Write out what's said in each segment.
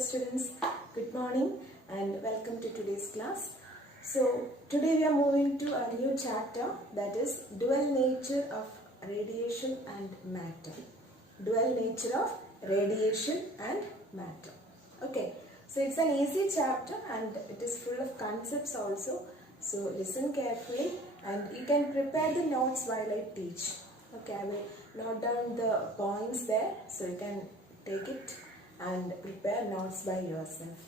students, good morning and welcome to today's class. So today we are moving to a new chapter, that is dual nature of radiation and matter. Dual nature of radiation and matter. Okay, so it's an easy chapter and it is full of concepts also. So listen carefully and you can prepare the notes while I teach. Okay, I will note down the points there so you can take it and prepare notes by yourself.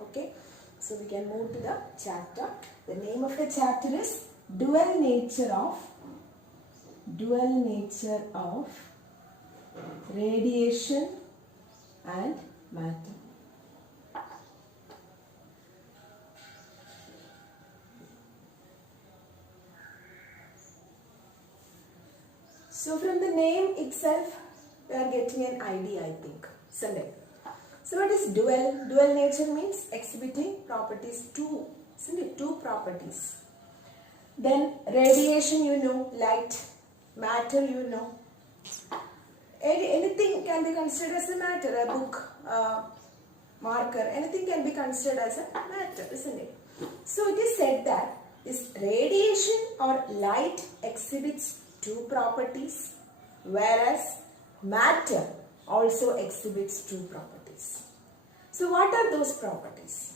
Okay, so we can move to the chapter. The name of the chapter is dual nature of radiation and matter. So from the name itself, we are getting an idea, I think. Isn't it? So what is dual? Dual nature means exhibiting properties two. Isn't it? Two properties. Then radiation, you know, light, matter, you know. Anything can be considered as a matter, a book, marker, anything can be considered as a matter, isn't it? So it is said that this radiation or light exhibits two properties, whereas matter also exhibits two properties. So what are those properties?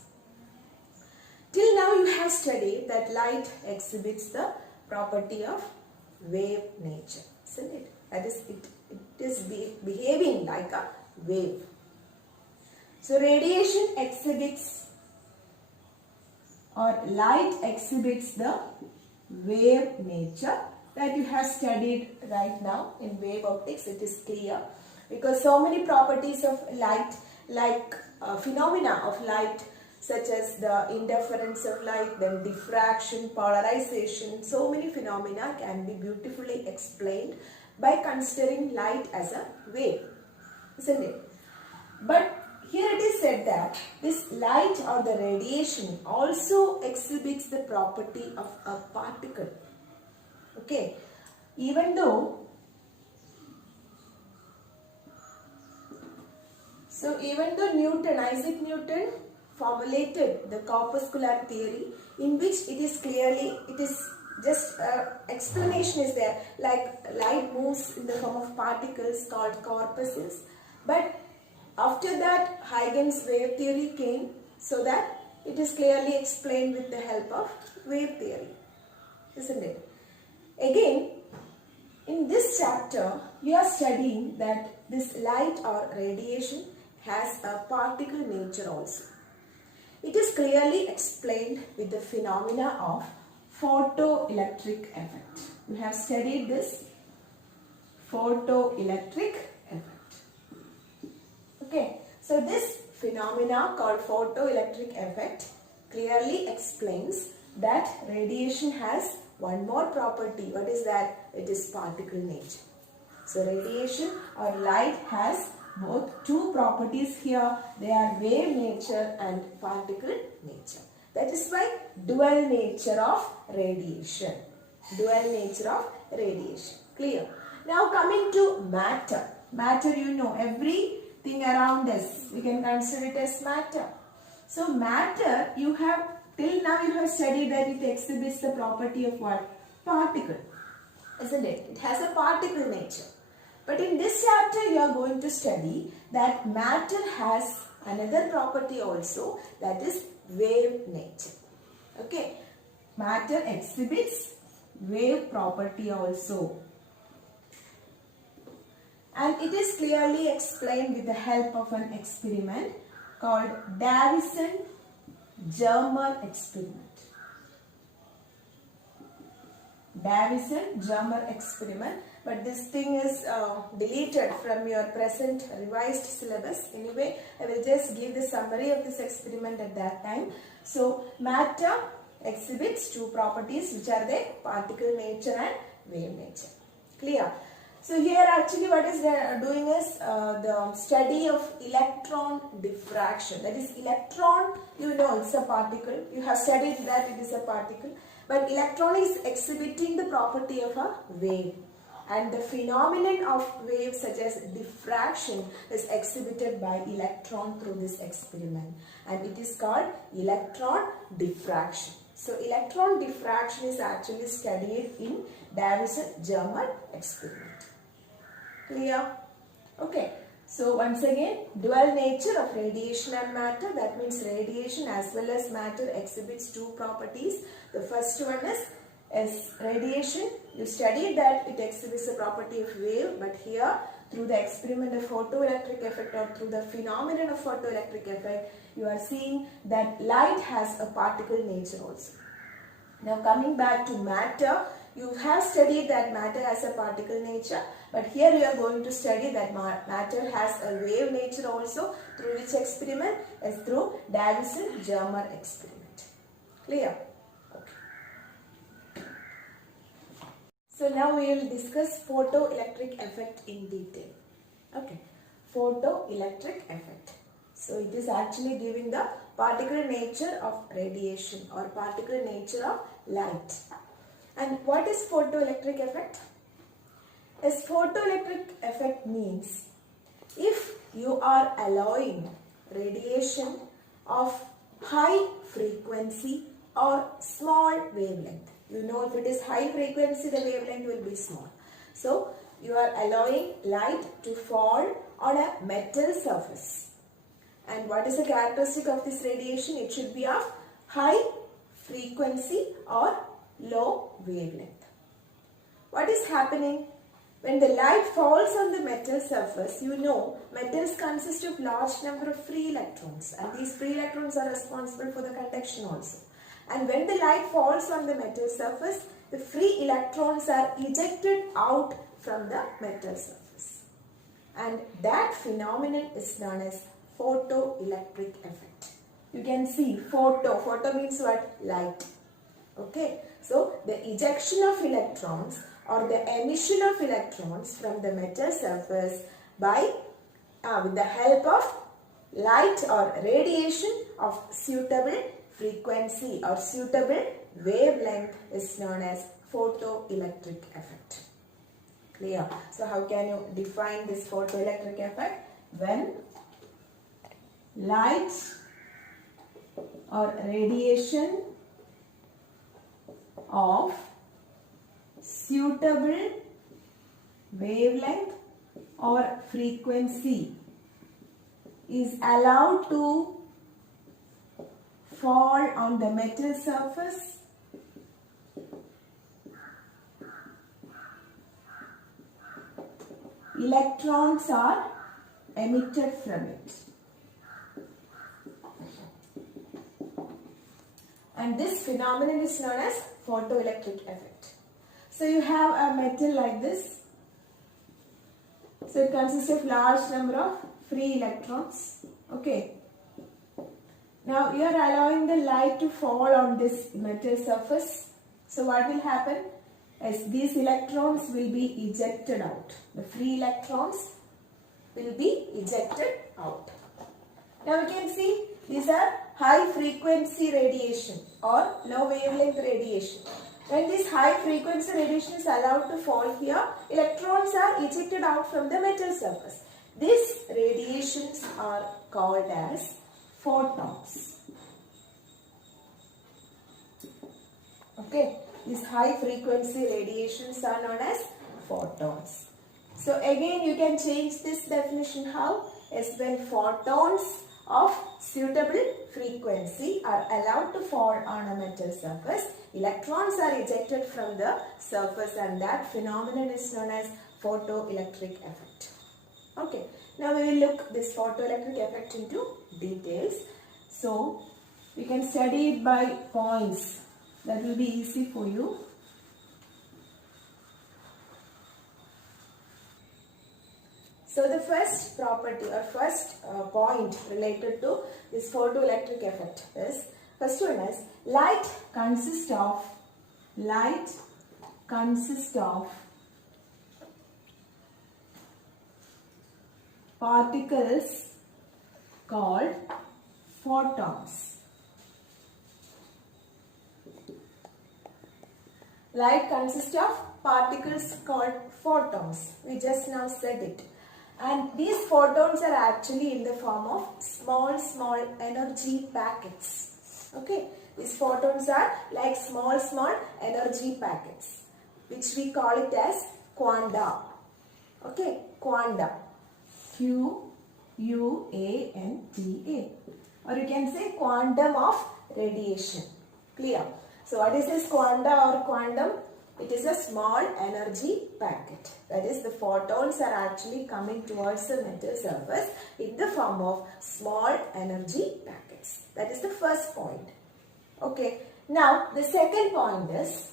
Till now you have studied that light exhibits the property of wave nature, isn't it? That is, it is behaving like a wave. So radiation exhibits or light exhibits the wave nature that you have studied right now in wave optics. It is clear because so many properties of light, like phenomena of light, such as the interference of light, then diffraction, polarization, so many phenomena can be beautifully explained by considering light as a wave, isn't it? But here it is said that this light or the radiation also exhibits the property of a particle. Okay, even though Isaac Newton formulated the corpuscular theory, in which it is just explanation is there, like light moves in the form of particles called corpuscles. But after that, Huygens wave theory came, so that it is clearly explained with the help of wave theory, isn't it? Again, in this chapter, we are studying that this light or radiation has a particle nature also. It is clearly explained with the phenomena of photoelectric effect. We have studied this photoelectric effect. Okay, so this phenomena called photoelectric effect clearly explains that radiation has one more property. What is that? It is particle nature. So radiation or light has both two properties here. They are wave nature and particle nature. That is why dual nature of radiation. Dual nature of radiation. Clear? Now coming to matter. Matter, you know, everything around us, we can consider it as matter. So matter, till now you have studied that it exhibits the property of what? Particle. Isn't it? It has a particle nature. But in this chapter you are going to study that matter has another property also, that is wave nature. Okay. Matter exhibits wave property also. And it is clearly explained with the help of an experiment called Davison-Germer experiment. Davison-Germer experiment. But this thing is deleted from your present revised syllabus. Anyway, I will just give the summary of this experiment at that time. So, matter exhibits two properties, which are the particle nature and wave nature. Clear? So, here actually what is doing is the study of electron diffraction. That is, electron, you know, it's a particle. You have studied that it is a particle. But electron is exhibiting the property of a wave. and the phenomenon of waves such as diffraction is exhibited by electron through this experiment, and it is called electron diffraction. So electron diffraction is actually studied in Davison-Germer experiment. Clear? Okay. So once again, dual nature of radiation and matter, that means radiation as well as matter exhibits two properties. The first one is radiation. You studied that it exhibits the property of wave, but here through the experiment of photoelectric effect or through the phenomenon of photoelectric effect, you are seeing that light has a particle nature also. Now coming back to matter, you have studied that matter has a particle nature, but here you are going to study that matter has a wave nature also. Through which experiment? Is through Davison-Germer experiment. Clear? Okay. So now we will discuss photoelectric effect in detail. Okay. Photoelectric effect. So it is actually giving the particle nature of radiation or particle nature of light. And what is photoelectric effect? As photoelectric effect means if you are allowing radiation of high frequency or small wavelength. You know, if it is high frequency, the wavelength will be small. So you are allowing light to fall on a metal surface. And what is the characteristic of this radiation? It should be of high frequency or low wavelength. What is happening? When the light falls on the metal surface, you know metals consist of large number of free electrons, and these free electrons are responsible for the conduction also. And when the light falls on the metal surface, the free electrons are ejected out from the metal surface. And that phenomenon is known as photoelectric effect. You can see photo means what? Light. Okay. So the ejection of electrons or the emission of electrons from the metal surface by with the help of light or radiation of suitable frequency or suitable wavelength is known as photoelectric effect. Clear? So how can you define this photoelectric effect? When light or radiation of suitable wavelength or frequency is allowed to fall on the metal surface, electrons are emitted from it. And this phenomenon is known as photoelectric effect. So you have a metal like this. So it consists of large number of free electrons. Okay. Now you are allowing the light to fall on this metal surface. So what will happen? As these electrons will be ejected out. The free electrons will be ejected out. Now you can see these are high frequency radiation or low wavelength radiation. When this high frequency radiation is allowed to fall here, electrons are ejected out from the metal surface. These radiations are called as photons. Okay, these high frequency radiations are known as photons. So again you can change this definition how? As when photons of suitable frequency are allowed to fall on a metal surface, electrons are ejected from the surface, and that phenomenon is known as photoelectric effect. Okay, now we will look this photoelectric effect into details. So we can study it by points. That will be easy for you. So the first property or first point related to this photoelectric effect is, first one is light consists of particles called photons. Light consists of particles called photons. We just now said it. And these photons are actually in the form of small energy packets. Okay. These photons are like small energy packets, which we call it as quanta. Okay. Quanta. Q-U-A-N-T-A. Or you can say quantum of radiation. Clear? So what is this quanta or quantum? It is a small energy packet. That is, the photons are actually coming towards the metal surface in the form of small energy packets. That is the first point. Okay. Now the second point is,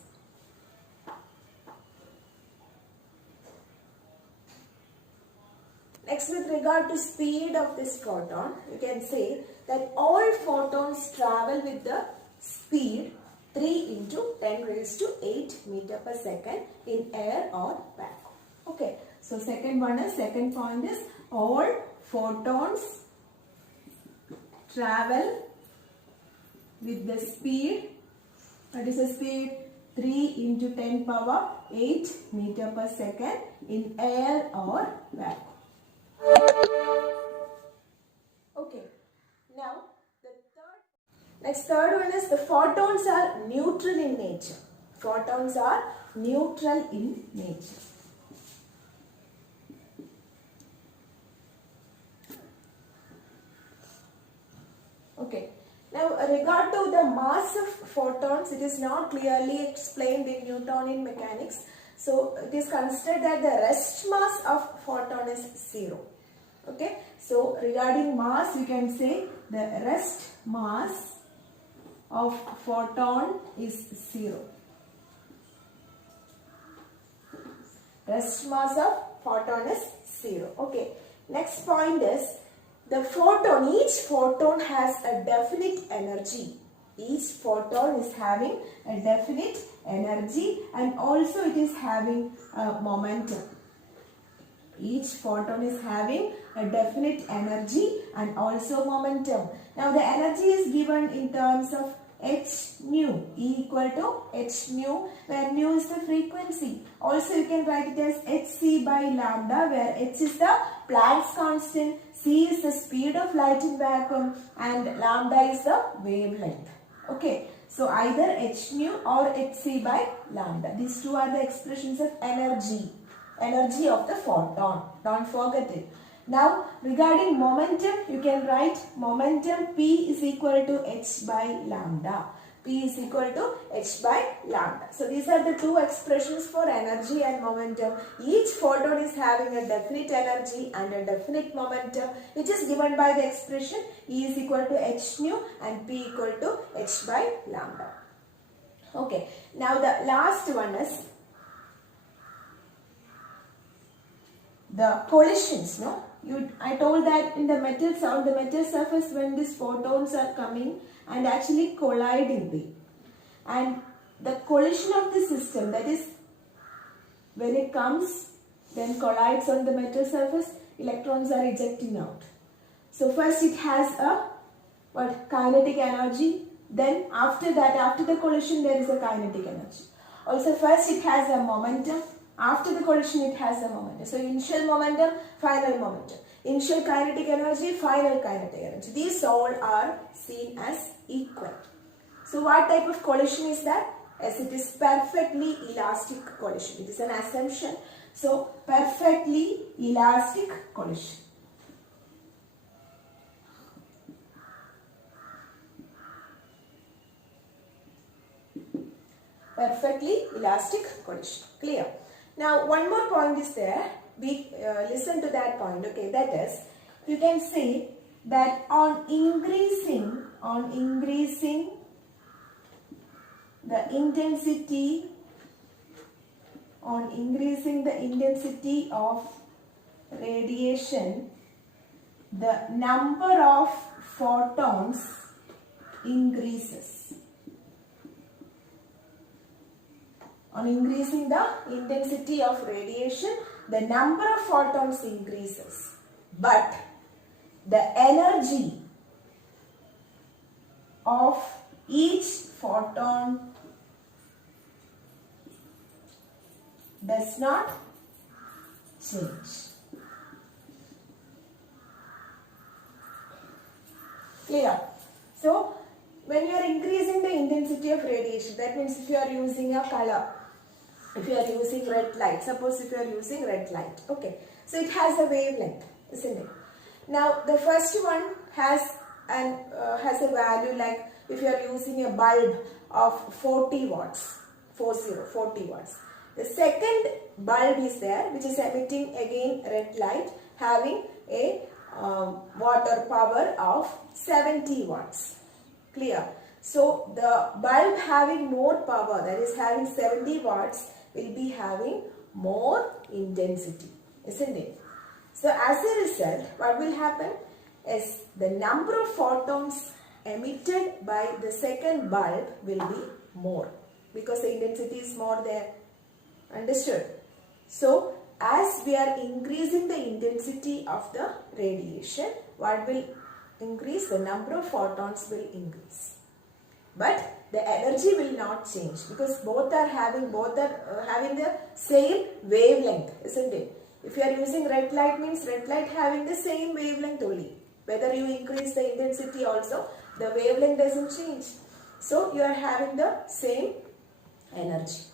next, with regard to speed of this photon, you can say that all photons travel with the speed 3 into 10 raised to 8 meter per second in air or vacuum. Okay. So second point is all photons travel with the speed. What is the speed? 3 into 10 power 8 meter per second in air or vacuum. Okay. Now the third one is the photons are neutral in nature. Photons are neutral in nature. Okay. Now regard to the mass of photons, it is not clearly explained in Newtonian mechanics. So it is considered that the rest mass of photon is 0. Okay. So regarding mass, you can say the rest mass of photon is 0. Rest mass of photon is 0. Okay. Next point is the photon. Each photon has a definite energy. Each photon is having a definite energy and also it is having a momentum. Each photon is having a definite energy and also momentum. Now the energy is given in terms of h nu, E equal to h nu, where nu is the frequency. Also you can write it as hc by lambda, where h is the Planck's constant, c is the speed of light in vacuum and lambda is the wavelength. Okay, so either h nu or hc by lambda. These two are the expressions of energy of the photon. Don't forget it. Now regarding momentum, you can write momentum P is equal to h by lambda. P is equal to h by lambda. So these are the two expressions for energy and momentum. Each photon is having a definite energy and a definite momentum, which is given by the expression E is equal to h nu and P equal to h by lambda. Okay. Now the last one is the collisions. No, I told that in the metal surface, when these photons are coming and actually colliding with, and the collision of the system, that is when it comes then collides on the metal surface, electrons are ejecting out. So first it has a kinetic energy, then after that, after the collision, there is a kinetic energy. Also first it has a momentum, after the collision it has a momentum. So initial momentum, final momentum. Initial kinetic energy, final kinetic energy. These all are seen as equal. So what type of collision is that? As it is perfectly elastic collision. It is an assumption. So perfectly elastic collision. Perfectly elastic collision. Clear? Now one more point is there. We listen to that point. Okay, that is, you can say that on increasing the intensity, of radiation, the number of photons increases. On increasing the intensity of radiation, the number of photons increases, but the energy of each photon does not change. Clear? So, when you are increasing the intensity of radiation, that means if you are using a color, if you are using red light, suppose if you are using red light, okay, so it has a wavelength, isn't it? Now, the first one has a value like if you are using a bulb of 40 watts, 40 watts. The second bulb is there which is emitting again red light having a water power of 70 watts. Clear? So, the bulb having more power, that is having 70 watts, will be having more intensity, isn't it? So, as a result, what will happen is the number of photons emitted by the second bulb will be more because the intensity is more there. Understood? So, as we are increasing the intensity of the radiation, what will increase? The number of photons will increase. But the energy will not change because both are having the same wavelength, isn't it? If you are using red light, means red light having the same wavelength only. Whether you increase the intensity also, the wavelength doesn't change. So, you are having the same energy.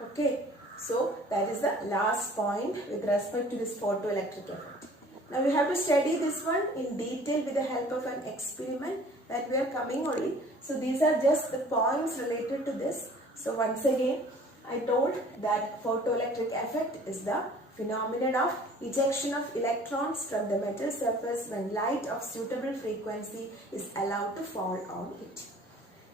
Okay. So, that is the last point with respect to this photoelectric effect. Now, we have to study this one in detail with the help of an experiment that we are coming only. So, these are just the points related to this. So, once again, I told that photoelectric effect is the phenomenon of ejection of electrons from the metal surface when light of suitable frequency is allowed to fall on it.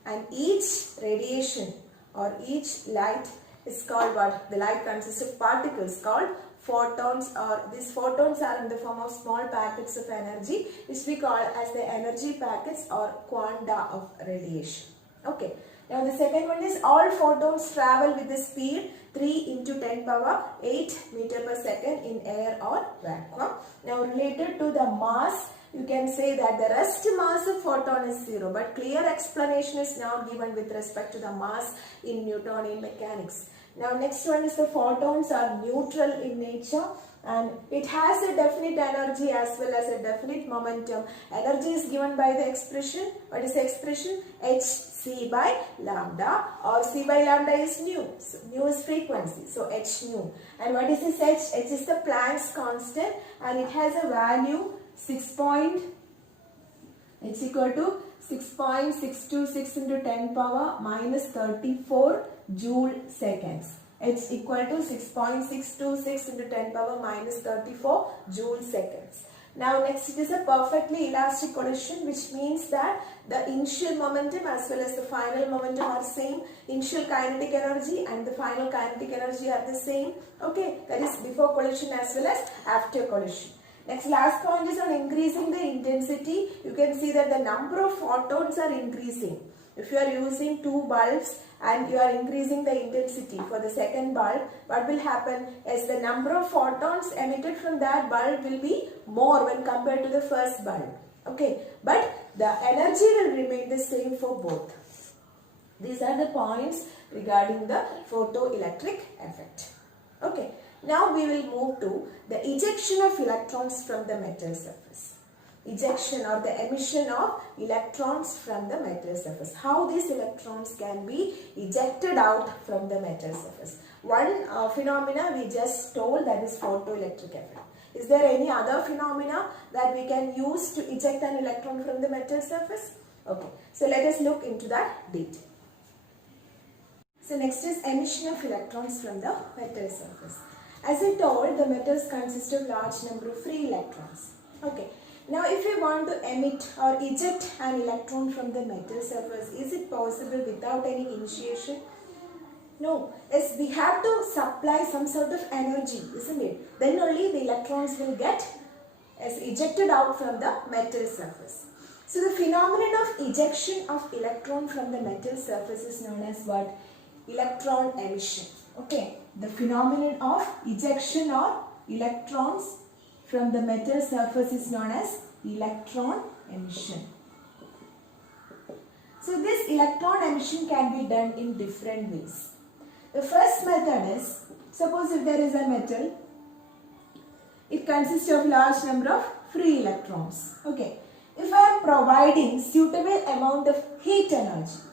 And each radiation or each light is called what? The light consists of particles called photons, or these photons are in the form of small packets of energy which we call as the energy packets or quanta of radiation. Okay. Now the second one is all photons travel with the speed 3 into 10 power 8 meter per second in air or vacuum. Now related to the mass, you can say that the rest mass of photon is 0, but clear explanation is not given with respect to the mass in Newtonian mechanics. Now next one is the photons are neutral in nature and it has a definite energy as well as a definite momentum. Energy is given by the expression. What is the expression? hc by lambda, or c by lambda is nu. So, nu is frequency. So h nu. And what is this h? H is the Planck's constant and it has a value h equal to 6.626 into 10 power minus 34 joule seconds. H equal to 6.626 into 10 power minus 34 joule seconds. Now next it is a perfectly elastic collision, which means that the initial momentum as well as the final momentum are same. Initial kinetic energy and the final kinetic energy are the same. Okay, that is before collision as well as after collision. Next, last point is on increasing the intensity. You can see that the number of photons are increasing. If you are using two bulbs and you are increasing the intensity for the second bulb, what will happen is the number of photons emitted from that bulb will be more when compared to the first bulb. Okay, but the energy will remain the same for both. These are the points regarding the photoelectric effect. Okay. Now we will move to the ejection of electrons from the metal surface. Ejection or the emission of electrons from the metal surface. How these electrons can be ejected out from the metal surface. One phenomena we just told, that is photoelectric effect. Is there any other phenomena that we can use to eject an electron from the metal surface? Okay, so let us look into that detail. So next is emission of electrons from the metal surface. As I told, the metals consist of large number of free electrons. Okay. Now, if we want to emit or eject an electron from the metal surface, is it possible without any initiation? No. Yes, we have to supply some sort of energy, isn't it? Then only the electrons will get ejected out from the metal surface. So, the phenomenon of ejection of electron from the metal surface is known as what? Electron emission. Okay, the phenomenon of ejection of electrons from the metal surface is known as electron emission. So this electron emission can be done in different ways. The first method is Suppose if there is a metal, it consists of large number of free electrons. Okay. If I am providing suitable amount of heat energy,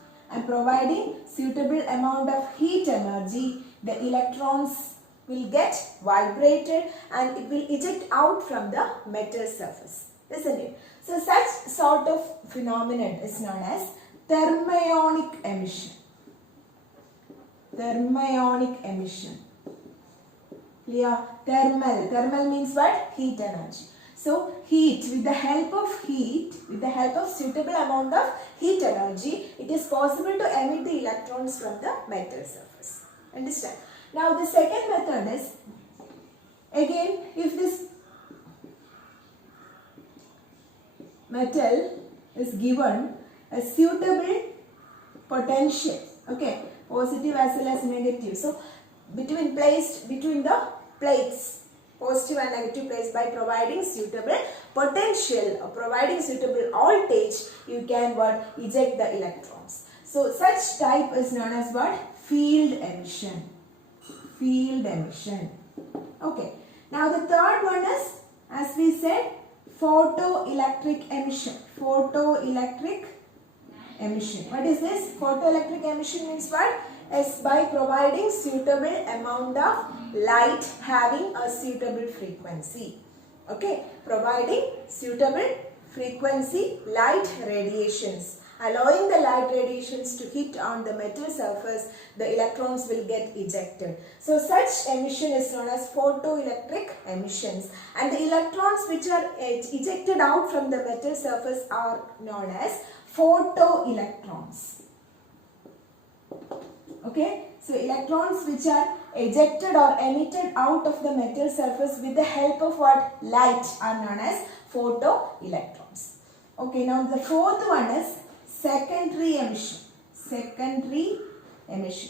the electrons will get vibrated and it will eject out from the metal surface, isn't it? So such sort of phenomenon is known as thermionic emission. Clear? Thermal means what? Heat energy. So with the help of suitable amount of heat energy, it is possible to emit the electrons from the metal surface. Understand? Now the second method is, again, if this metal is given a suitable potential, okay, positive as well as negative. So between the plates, positive and negative plates, by providing suitable potential or providing suitable voltage, you can eject the electrons. So such type is known as what? Field emission. Okay. Now the third one is, as we said, photoelectric emission. What is this? Photoelectric emission means what? Is by providing suitable amount of light having a suitable frequency. Okay, providing suitable frequency light radiations, allowing the light radiations to hit on the metal surface, the electrons will get ejected. So such emission is known as photoelectric emissions, and the electrons which are ejected out from the metal surface are known as photoelectrons. Okay, so electrons which are ejected or emitted out of the metal surface with the help of what? Light are known as photoelectrons. Okay, now the fourth one is secondary emission.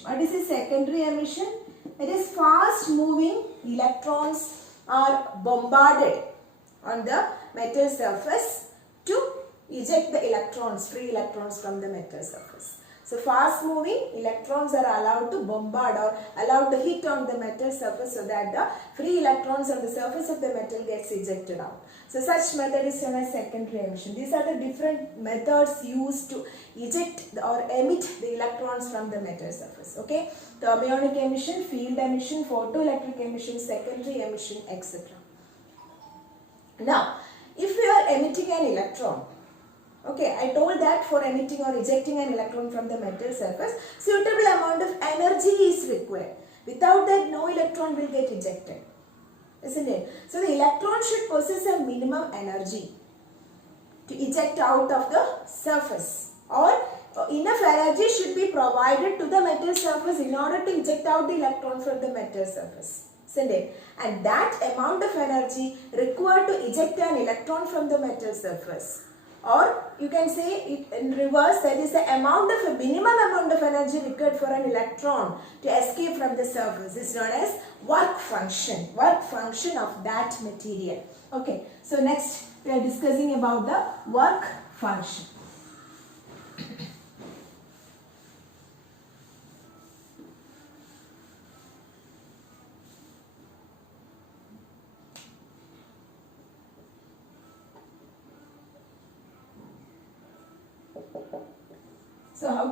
What is the secondary emission? It is fast moving electrons are bombarded on the metal surface to eject the electrons, free electrons from the metal surface. So fast moving electrons are allowed to bombard or allowed to hit on the metal surface so that the free electrons on the surface of the metal gets ejected out. So such method is known as secondary emission. These are the different methods used to eject or emit the electrons from the metal surface. Okay, thermionic emission, field emission, photoelectric emission, secondary emission, etc. Now, if we are emitting an electron, okay, I told that for emitting or ejecting an electron from the metal surface, suitable amount of energy is required. Without that, no electron will get ejected, isn't it? So the electron should possess a minimum energy to eject out of the surface, or enough energy should be provided to the metal surface in order to eject out the electron from the metal surface, isn't it? And that amount of energy required to eject an electron from the metal surface, or you can say it in reverse, that is the minimum amount of energy required for an electron to escape from the surface is known as work function of that material. Okay, so next we are discussing about the work function. So how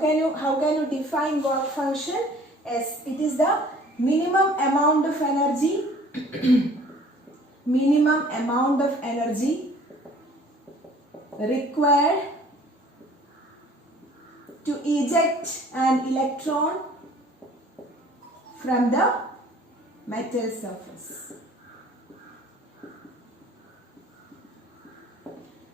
can you define work function? As it is the minimum amount of energy required to eject an electron from the metal surface.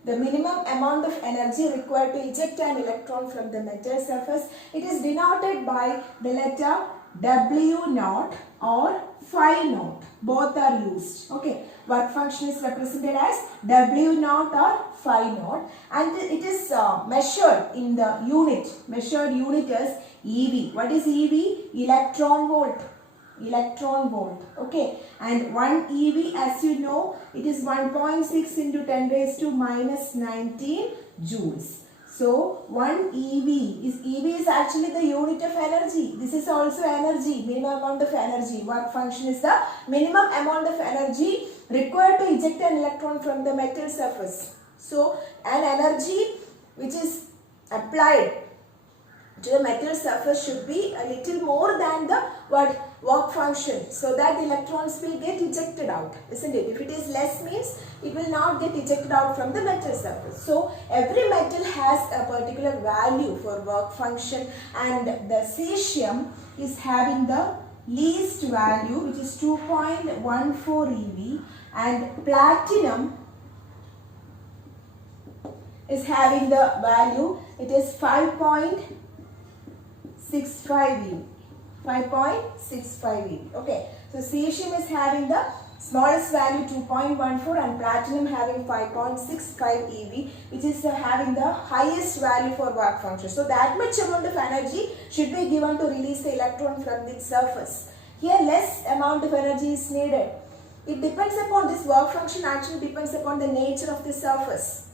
The minimum amount of energy required to eject an electron from the metal surface, it is denoted by the letter W0 or phi naught. Both are used. Okay, work function is represented as W0 or phi naught, and it is measured in the unit. Measured unit is EV. What is EV? Electron volt. Okay, and 1 EV, as you know, it is 1.6 into 10 raised to minus 19 joules. So 1 EV is actually the unit of energy. This is also energy, minimum amount of energy. Work function is the minimum amount of energy required to eject an electron from the metal surface. So an energy which is applied to the metal surface should be a little more than the work function, so that the electrons will get ejected out, isn't it? If it is less means it will not get ejected out from the metal surface. So every metal has a particular value for work function, and the cesium is having the least value, which is 2.14 EV, and platinum is having the value, it is 5.65 EV. 5.65 EV. Okay, so cesium is having the smallest value 2.14 and platinum having 5.65 EV, which is having the highest value for work function. So that much amount of energy should be given to release the electron from the surface. Here less amount of energy is needed. It depends upon this work function, actually depends upon the nature of the surface.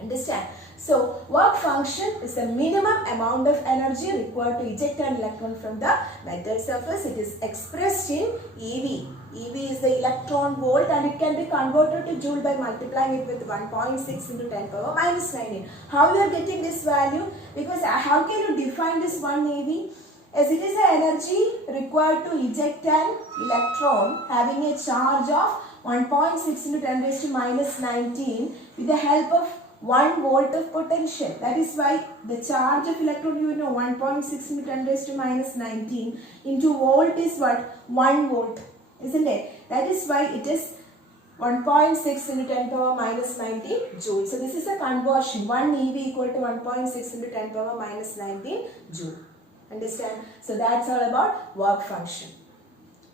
Understand? So work function is the minimum amount of energy required to eject an electron from the metal surface. It is expressed in EV. EV is the electron volt, and it can be converted to joule by multiplying it with 1.6 into 10 power minus 19. How you are getting this value? Because how can you define this 1 EV? As it is the energy required to eject an electron having a charge of 1.6 into 10 raised to minus 19 with the help of 1 volt of potential. That is why the charge of electron, 1.6 into 10 raised to minus 19 into volt is what? 1 volt, isn't it? That is why it is 1.6 into 10 power minus 19 joule. So this is a conversion. 1 EV equal to 1.6 into 10 power minus 19 joule. Understand? So that's all about work function.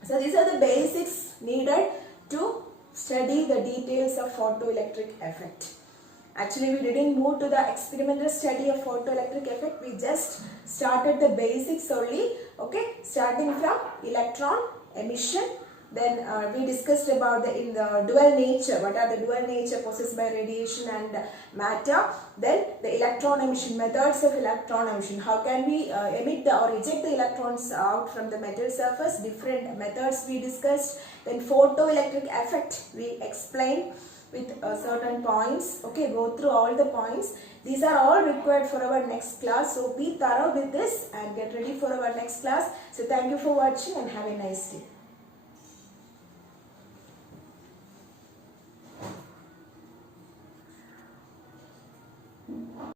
So these are the basics needed to study the details of photoelectric effect. Actually, we didn't move to the experimental study of photoelectric effect. We just started the basics only. Okay, starting from electron emission. Then we discussed about the dual nature. What are the dual nature possessed by radiation and matter? Then the electron emission, methods of electron emission. How can we emit or eject the electrons out from the metal surface? Different methods we discussed. Then photoelectric effect we explained with certain points. Okay, go through all the points. These are all required for our next class. So be thorough with this and get ready for our next class. So thank you for watching and have a nice day.